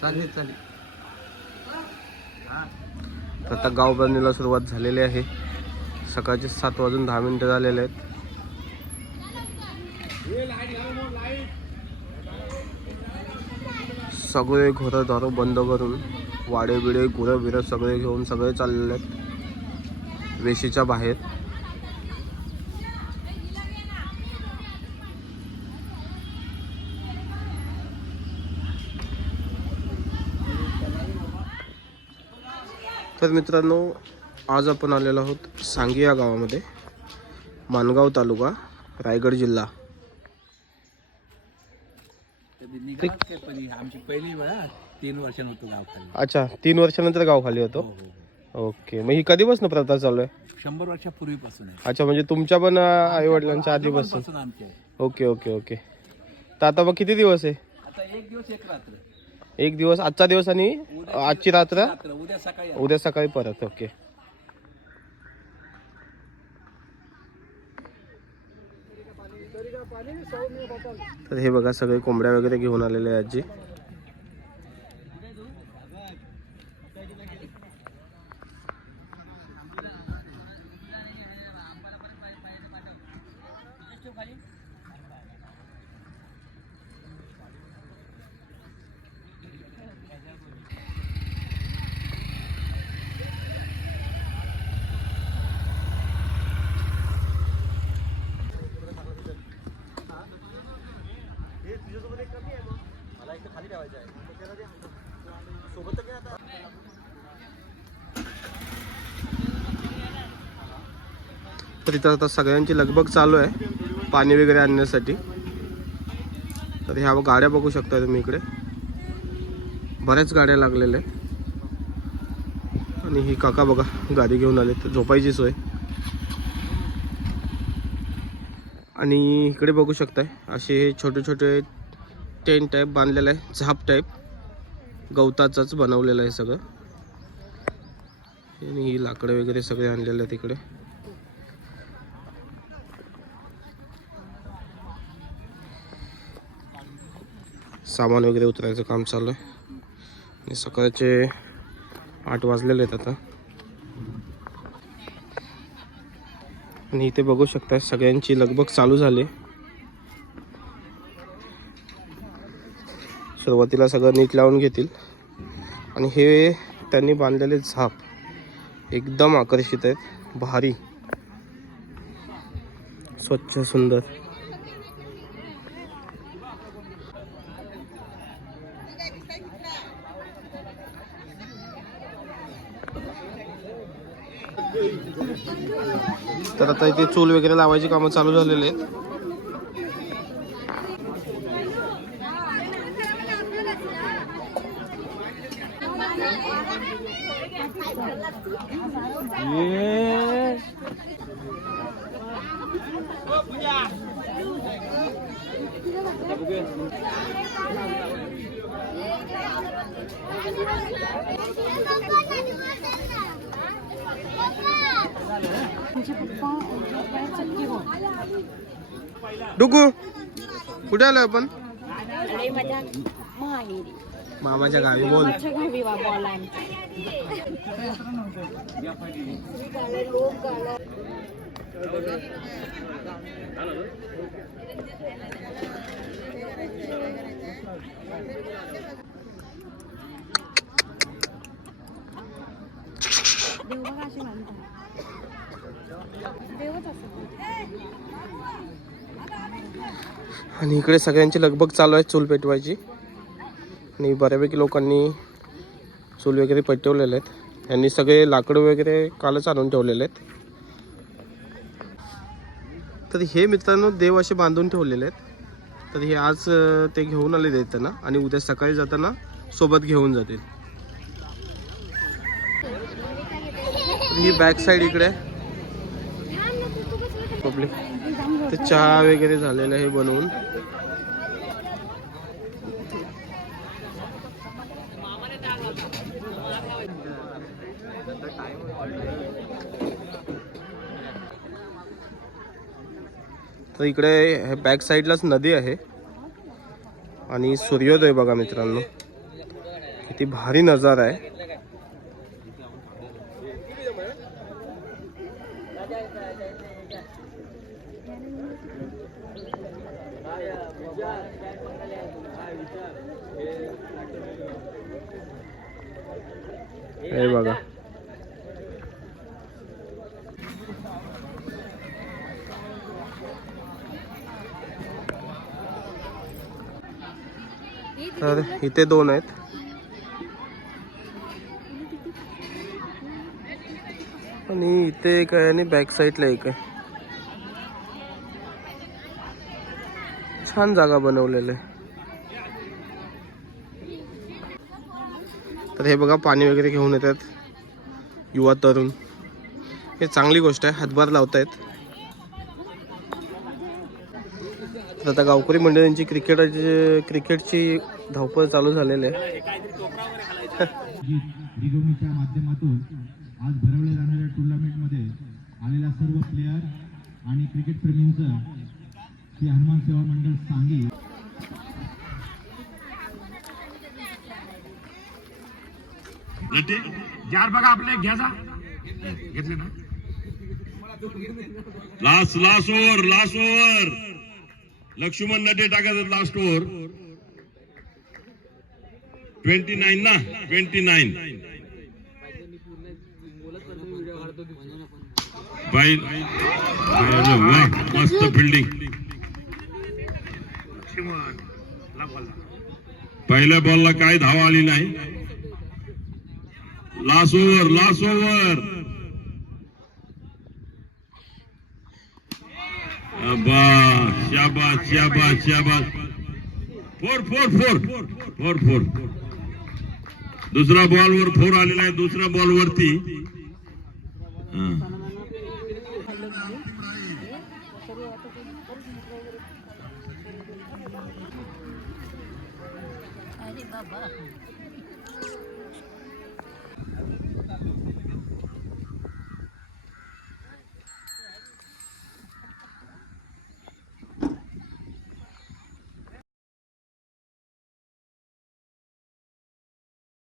चालेल आता गाव सुरुवात झालेली आहे. सकाळचे सात वाजून दहा मिनिटं झालेले आहेत. सगळे घरं दारं बंद करून वाडे बिडे गुरं बिरं सगळे घेऊन सगळे चाललेले आहेत. वेशीच्या बाहेर. तर मित्रांनो आज आपण आलेलो आहोत सांगी या गावामध्ये मानगाव तालुका रायगड जिल्हा. आमची पहिली वेळा तीन गाव खाली अच्छा तीन वर्षानंतर गाव खाली हो होतो? हो हो. ओके मग ही कधीपासून प्रथा चालू आहे? शंभर वर्षापूर्वीपासून आहे. अच्छा म्हणजे तुमच्या पण आई वडिलांच्या आधीपासून. Okay okay okay. तर आता मग किती दिवस आहे? आता एक दिवस एक रात्र. एक दिवस आजचा दिवस आणि आजची रात्र? उद्या सकाळी. उद्या सकाळी परत ओके. तर हे बघा सगळे कोंबड्या वगैरे घेऊन आलेले आजी. तर इथं आता सगळ्यांची लगबग चालू आहे पाणी वगैरे आणण्यासाठी. तर ह्या गाड्या बघू शकता तुम्ही इकडे. बऱ्याच गाड्या लागलेल्या आहेत. आणि ही काका बघा गाडी घेऊन आले तर झोपायची सोय. आणि इकडे बघू शकताय असे हे छोटे छोटे टेंट टाईप बांधलेलं आहे झाप टाईप. गवताचंच बनवलेलं आहे सगळं. आणि ही लाकडं वगैरे सगळे आणलेलं आहे तिकडे सामान वगैरे उतरायचं काम चालू आहे. आणि सकाळचे आठ वाजलेले आहेत आता. आणि इथे बघू शकता सगळ्यांची लगबग चालू झाली. सुरुवातीला सगळं नीट लावून घेतील. आणि हे त्यांनी बांधलेले झाप एकदम आकर्षित आहेत. भारी. स्वच्छ सुंदर. तर आता इथे चूल वगैरे लावायची कामं चालू झालेली आहेत. डुकू कुठे आलोय आपण? अरे माझ्या माहेरी. मामाच्या गावी बोल. माझ्या घरी वा बोला देव बघा असे म्हणतात. आणि इकडे सगळ्यांची लगबग चालू आहे चूल पेटवायची. आणि बऱ्यापैकी लोकांनी चूल वगैरे पेटवलेले आहेत. यांनी सगळे लाकडं वगैरे कालच आणून ठेवलेले आहेत. तर हे मित्रांनो देव असे बांधून ठेवलेले आहेत. तर हे आज ते घेऊन आले देताना आणि उद्या सकाळी जाताना सोबत घेऊन जातील. ही बॅक साईड इकडे आहे. पब्लिक ते चहा वगैरे झालेलं आहे बनवून. तर इकडे हे बॅक साईडलाच नदी आहे. आणि सूर्योदय बघा मित्रांनो. किती भारी नजारा आहे. हे बघा. तर इथे दोन आहेत. आणि इथे एक आहे आणि बॅक साईडला एक आहे. छान जागा बनवलेलं आहे. तर हे बघा पाणी वगैरे घेऊन येतात युवा तरुण. हे चांगली गोष्ट आहे हातभार लावतायत. तर आता गावकरी मंडळींची क्रिकेटाची क्रिकेटची धावपळ चालू झालेली आहे. रिगोमीच्या माध्यमातून आज भरवल्या जाणाऱ्या टुर्नामेंटमध्ये आलेल्या सर्व प्लेयर आणि क्रिकेट प्रेमींचं श्री हनुमान सेवा मंडळ सांगी जार बघा आपले घ्या जा. घेतले ना? Last last over last over Laxman नटे टाकायचं लास्ट ओव्हर ट्वेंटी नाईन ना ट्वेंटी नाईन मस्त फिल्डिंग पहिल्या बॉलला काय धाव आली नाही. लास्ट ओव्हर लास्ट ओव्हर शाबाद शाबाद Shahbaz four four four four four दुसरा बॉलवर फोर आलेला आहे दुसऱ्या बॉलवरती Alibaba.